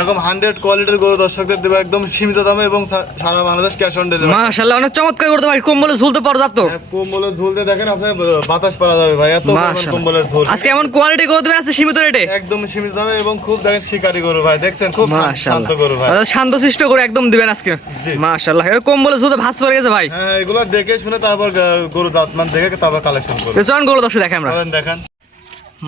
এরকম 100 কোয়ালিটির গরু দর্শকদের দেব একদম সীমিত দামে এবং সারা বাংলাদেশ ক্যাশ অন ডেলিভারি। মাশাআল্লাহ, অনেক চমৎকার করতে ভাই। কম্বলে ঝুলতে পর্যাপ্ত। কম্বলে ঝুলতে দেখেন আপনি বাতাস পারা যাবে ভাই, এত পরিমাণ কম্বলের ঝুল। আজকে এমন কোয়ালিটি গরু দেবেন আছে সীমিত রেটে, একদম সীমিত দামে এবং খুব দেখেন শিকারি গরু ভাই, দেখছেন খুব শান্ত গরু ভাই, শান্তশিষ্ট করে একদম দিবেন আজকে। মাশাআল্লাহ, এর কম্বলে ঝুলতে ভাঁজ পড়ে গেছে ভাই। হ্যাঁ, এগুলো দেখে শুনে তারপর গরু জাতমান দেখে তারপর কালেকশন করব। চলুন গরু দর্শক দেখেন আমরা। চলেন দেখান।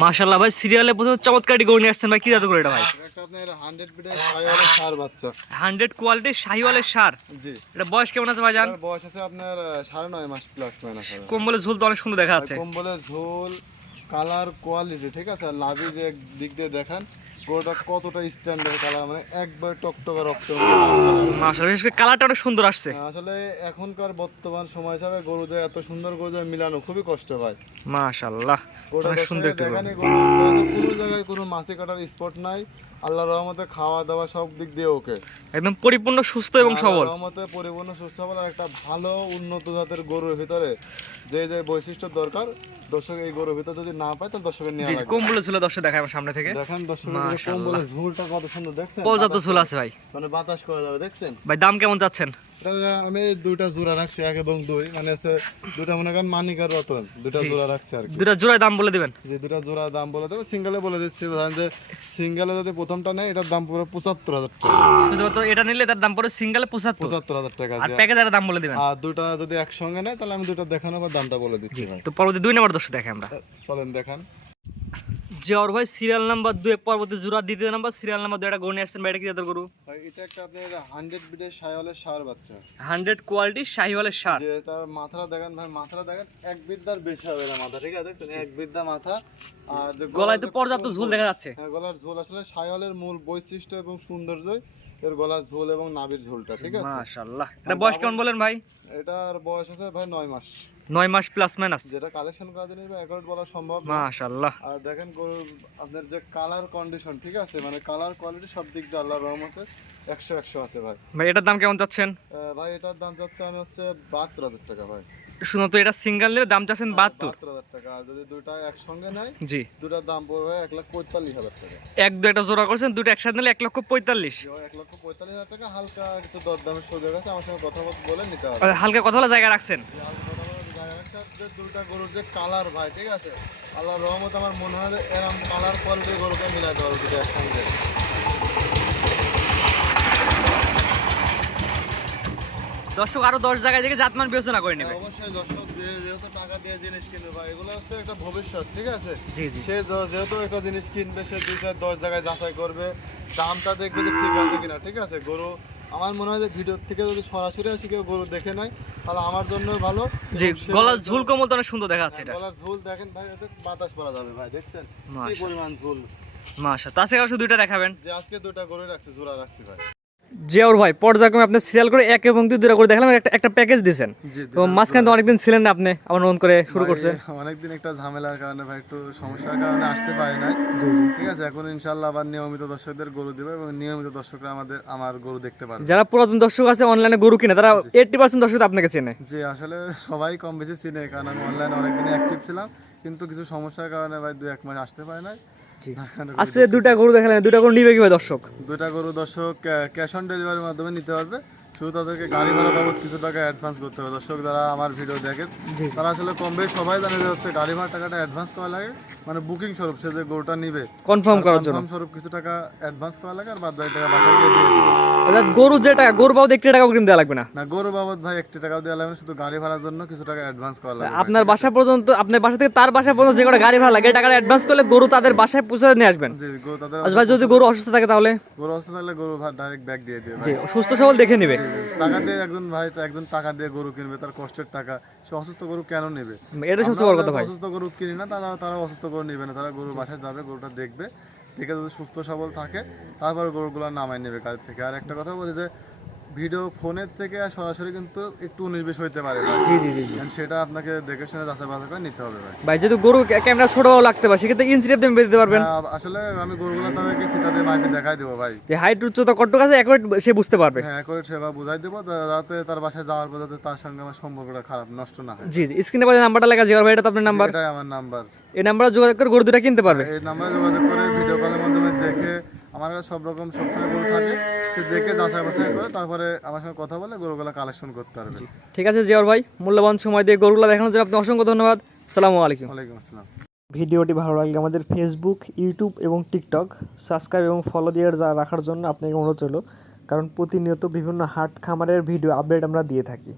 মাশাআল্লাহ ভাই, সিরিয়ালে প্রথম চমৎকারটি গরু নিয়ে আসছেন ভাই। কি জাত গরু এটা ভাই? এটা আপনার 100 বিটের শাহিওয়ালের ষাঁড় বাচ্চা। 100 কোয়ালিটির শাহিওয়ালের ষাঁড়। জি। এটা বয়স কেমন আছে ভাই জান? বয়স আছে আপনার 9.5 মাস প্লাস মাইনাস। কম্বলে ঝুল তো অনেক সুন্দর দেখা যাচ্ছে। কম্বলের ঝোল, কালার, কোয়ালিটি, ঠিক আছে। আর লাভি দিক দিয়ে দেখান গরুটা কতটা স্ট্যান্ডার্ড কালার, মানে একবার টকটকা রক্ত। মাশাআল্লাহ, বিশেষ করে কালারটা অনেক সুন্দর আসছে। আসলে এখনকার বর্তমান সময় হিসাবে গরু যে এত সুন্দর গরু মিলানো খুবই কষ্ট ভাই। মাশাআল্লাহ, অনেক সুন্দর একটা গরু। কোনো জায়গায় কোনো মাছি কাটার স্পট নাই। আল্লাহর রহমতে খাওয়া দাওয়া সব দিক দিয়ে ওকে, একদম পরিপূর্ণ সুস্থ এবং সবল। রহমতে পরিপূর্ণ সুস্থ সবল। আর একটা ভালো উন্নত জাতের গরুর ভিতরে যে যে বৈশিষ্ট্য দরকার দর্শক এই গরুর ভিতরে যদি না পায় তো দর্শকের নিয়ে আসবে। কম্বলে ঝুলে দর্শক দেখায় আমার সামনে থেকে। দেখেন দর্শকের কম্বলের ঝুলটা কত সুন্দর, দেখছেন পর্যাপ্ত ঝুল আছে ভাই, মানে বাতাস করা যাবে, দেখছেন ভাই। দাম কেমন যাচ্ছেন? আমি দুইটা জোড়া রাখছি, 1 এবং 2, মানে হচ্ছে দুইটা মনে করেন মানিকার রতন, দুইটা জোড়া রাখছি আর কি। দুটা জোড়ায় দাম বলে দিবেন? যে দুইটা জোড়া দাম বলে দেবো, সিঙ্গেলে বলে দিচ্ছি। ধরেন যে সিঙ্গেলে যদি প্রথমটা নেয় এটার দাম পুরো 75,000 টাকা। শুধুমাত্র এটা নিলে তার দাম পড়ে সিঙ্গেলে 75,000 টাকা। আর প্যাকেজের দাম বলে দিবেন? আর দুইটা যদি একসঙ্গে নেয় তাহলে আমি দুইটা দেখানোর পর দামটা বলে দিচ্ছি ভাই। তো পরবর্তী 2 নম্বর দর্শক দেখে আমরা। চলেন দেখান। জিয়াউর ভাই, সিরিয়াল নাম্বার 2 পরবর্তী জোড়া দ্বিতীয় নাম্বার সিরিয়াল নাম্বার 2 এটা গরু নিয়ে আসছেন ভাই। এটা কি জাতের গরু ভাই? এটা একটা আপনার 100 বিটের শাহিওয়ালের ষাঁড় বাচ্চা। 100 কোয়ালিটি শাহিওয়ালের ষাঁড়। যে তার মাথাটা দেখেন ভাই, মাথাটা দেখেন এক বিদ্যার বেশি হবে না মাথা, ঠিক আছে, দেখছেন এক বিদ্যা মাথা। আর যে গলায় তো পর্যাপ্ত ঝুল দেখা যাচ্ছে। হ্যাঁ, গলার ঝোল আসলে শাহিওয়ালের মূল বৈশিষ্ট্য এবং সৌন্দর্যই এর গলার ঝোল এবং নাভির ঝোলটা, ঠিক আছে। মাশাআল্লাহ, এটা বয়স কেমন বলেন ভাই? এটার বয়স আছে ভাই 9 মাস। 9 মাস প্লাস মাইনাস। যেটা কালেকশন করা জিনিস বা অ্যাকুরেট বলা সম্ভব না। মাশাআল্লাহ। আর দেখেন গরু আপনার যে কালার কন্ডিশন, ঠিক আছে, মানে কালার কোয়ালিটি সব দিক দিয়ে আল্লাহর রহমতে 100 আছে ভাই। ভাই এটার দাম কেমন চাচ্ছেন? ভাই এটার দাম যাচ্ছে আমি হচ্ছে 72,000 টাকা ভাই। শুনুন তো, এটা সিঙ্গেল নিলে দাম চাচ্ছেন 72,000 টাকা। আর যদি দুইটা একসঙ্গে নেয়, জি, দুটার দাম পড়বে 1,45,000 টাকা। এক দু একটা জোড়া করছেন, দুটো একসাথে নিলে 1,45,000। 1,45,000 টাকা। হালকা কিছু দরদামের সুযোগ আছে, আমার সঙ্গে কথা বলে নিতে হবে। হালকা কথা বলা জায়গা রাখছেন। দুইটা গরুর যে কালার ভাই, ঠিক আছে, আল্লাহর রহমত আমার মনে হয় এরকম কালার কোয়ালিটির গরুকে মিলাতে পারবো দুটো একসঙ্গে। দর্শক আরো 10 জায়গায় থেকে জাতমান বিবেচনা করে নেবে। অবশ্যই দর্শক যেহেতু টাকা দিয়ে জিনিস কিনবে ভাই, এগুলো হচ্ছে একটা ভবিষ্যৎ, ঠিক আছে। জি জি, সে যেহেতু একটা জিনিস কিনবে, সে 2-4-10 জায়গায় যাচাই করবে, দামটা দেখবে যে ঠিক আছে কিনা, ঠিক আছে। গরু আমার মনে হয় যে ভিডিও থেকে যদি সরাসরি আসি কেউ গরু দেখে নেয় তাহলে আমার জন্য ভালো। জি, গলার ঝুল কমল তো অনেক সুন্দর দেখা যাচ্ছে। এটা গলার ঝুল দেখেন ভাই, এতে বাতাস পড়া যাবে ভাই, দেখছেন কি পরিমাণ ঝুল। মাশাআল্লাহ, তার সাথে দুইটা দেখাবেন? যে আজকে দুইটা গরু রাখছি, জোড়া রাখছি ভাই। জিয়াউর ভাই, পর্যায়ক্রমে আপনি সিরিয়াল করে 1 এবং 2 দুইটা করে দেখালাম, একটা প্যাকেজ দিয়েছেন। তো মাঝখানে তো অনেকদিন ছিলেন না আপনি, আবার নতুন করে শুরু করছেন। অনেকদিন একটা ঝামেলার কারণে ভাই, একটু সমস্যার কারণে আসতে পারি নাই। ঠিক আছে, এখন ইনশাআল্লাহ আবার নিয়মিত দর্শকদের গরু দেব এবং নিয়মিত দর্শকরা আমার গরু দেখতে পারবে। যারা পুরাতন দর্শক আছে অনলাইনে গরু কিনে, তারা 80% দর্শক আপনাকে চেনে। জি, আসলে সবাই কম বেশি চিনে, কারণ আমি অনলাইনে অনেকদিন অ্যাক্টিভ ছিলাম, কিন্তু কিছু সমস্যার কারণে ভাই 2-1 মাস আসতে পারে নাই। আজকে দুইটা গরু দেখালেন, দুইটা গরু নিবে কিভাবে দর্শক? দুইটা গরু দর্শক ক্যাশ অন ডেলিভারির মাধ্যমে নিতে পারবে। শুধু তাদেরকে গাড়ি ভাড়া বাবদ কিছু টাকা অ্যাডভান্স করতে হবে। দর্শক যারা আমার ভিডিও দেখেন তারা আসলে কম বেশি সবাই জানে যে হচ্ছে গাড়ি ভাড়া টাকাটা অ্যাডভান্স করা লাগে, মানে বুকিং স্বরূপ সে যে গরুটা নিবে কনফার্ম করার জন্য স্বরূপ কিছু টাকা অ্যাডভান্স করা লাগে, আর বাদ বাকি টাকা বাসায় গিয়ে দিয়ে দিবে। অর্থাৎ গরু যেটা গরু বাবদ 1 টাকা অগ্রিম দেওয়া লাগবে না? না, গরু বাবদ ভাই 1 টাকাও দেওয়া লাগবে না, শুধু গাড়ি ভাড়ার জন্য কিছু টাকা অ্যাডভান্স করা লাগে। আপনার বাসা পর্যন্ত, আপনার বাসা থেকে তার বাসা পর্যন্ত যে কটা গাড়ি ভাড়া লাগে, টাকাটা অ্যাডভান্স করলে গরু তাদের বাসায় পৌঁছে নিয়ে আসবেন। জি, গরু তাদের আচ্ছা ভাই, যদি গরু অসুস্থ থাকে তাহলে? গরু অসুস্থ থাকলে গরু ডাইরেক্ট ব্যাগ দিয়ে দিবে। জি, সুস্থ সবল দেখে নেবে। টাকা দিয়ে একজন টাকা দিয়ে গরু কিনবে, তার কষ্টের টাকা, সে অসুস্থ গরু কেন নেবে? এটা সবচেয়ে বড় কথা ভাই। অসুস্থ গরু কিনি না, তারা অসুস্থ গরু নেবে না, তারা গরুর বাসায় যাবে, গরুটা দেখবে, দেখে যদি সুস্থ সবল থাকে তারপরে গরুগুলো নামাই নেবে গাড়ি থেকে। আর একটা কথা বলি যে ভিডিও ফোনের থেকে সরাসরি কিন্তু একটু 19-20 হইতে পারে। জি জি জি, সেটা আপনাকে দেখে শুনে যাচাই বাছাই করে নিতে হবে ভাই। ভাই যেহেতু গরু ক্যামেরা ছোট লাগতে পারে, সেক্ষেত্রে ইঞ্চিটেপ দিয়ে বেঁধে দিতে পারবেন? আসলে আমি গরুগুলো তাদেরকে ফিতা দিয়ে মাইপে দেখাই দেবো ভাই, যে হাইট উচ্চতা কতটুকু আছে অ্যাকুরেট সে বুঝতে পারবে। হ্যাঁ, করে সেবা বুঝাই দেবো, যাতে তার বাসায় যাওয়ার পর যাতে তার সঙ্গে আমার সম্পর্কটা খারাপ নষ্ট না হয়। জি জি, স্ক্রিনে পাশে নাম্বারটা লেখা জিয়াউর ভাই, এটা তো আপনার নাম্বার? এটাই আমার নাম্বার। এই নাম্বারে যোগাযোগ করে গরু দুটো কিনতে পারবে। এই নাম্বারে যোগাযোগ করে ভিডিও কলের মাধ্যমে দেখে আমার কাছে সব রকম সবসময় গরু থাকে, সে দেখে যাচাই বাছাই করে তারপরে আমার সঙ্গে কথা বলে গরুগুলো কালেকশন করতে পারবে। ঠিক আছে জিয়াউর ভাই, মূল্যবান সময় দিয়ে গরুগুলো দেখানোর জন্য আপনি অসংখ্য ধন্যবাদ। আসসালামু আলাইকুম। ওয়ালাইকুম আসসালাম। ভিডিওটি ভালো লাগলে আমাদের ফেসবুক, ইউটিউব এবং টিকটক সাবস্ক্রাইব এবং ফলো দিয়ে রাখার জন্য আপনাকে অনুরোধ রইল, কারণ প্রতিনিয়ত বিভিন্ন হাট খামারের ভিডিও আপডেট আমরা দিয়ে থাকি।